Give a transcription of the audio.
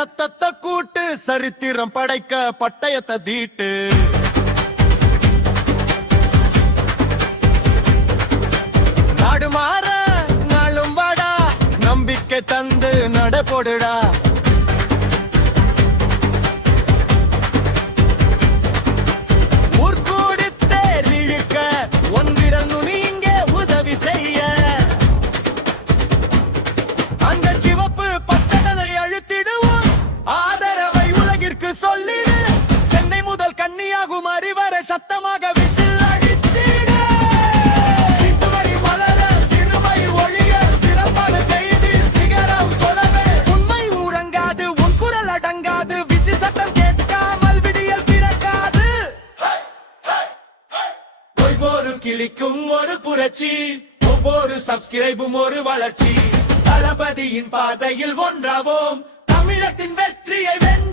சத்தத்தை கூட்டு சரித்திரம் படைக்க பட்டயத்தை தீட்டு நாடு மாற நாளும் வாடா நம்பிக்கை தந்து நட போடுடா சத்தமாக விசில் அடித்திட சித்துவரி மலர சிறுமை ஒழிய சிறப்பான செய்தி சிகரம் தொடவே உண்மை ஊரங்காது உன் குரல் அடங்காது விசில் சத்தம் கேட்காமல் விடியல் பிறக்காது ஒவ்வொரு கிளிக்கும் ஒரு புரட்சி ஒவ்வொரு சப்ஸ்கிரைபும் ஒரு வளர்ச்சி தளபதியின் பாதையில் ஒன்றாவோம் தமிழத்தின் வெற்றியை வென்ற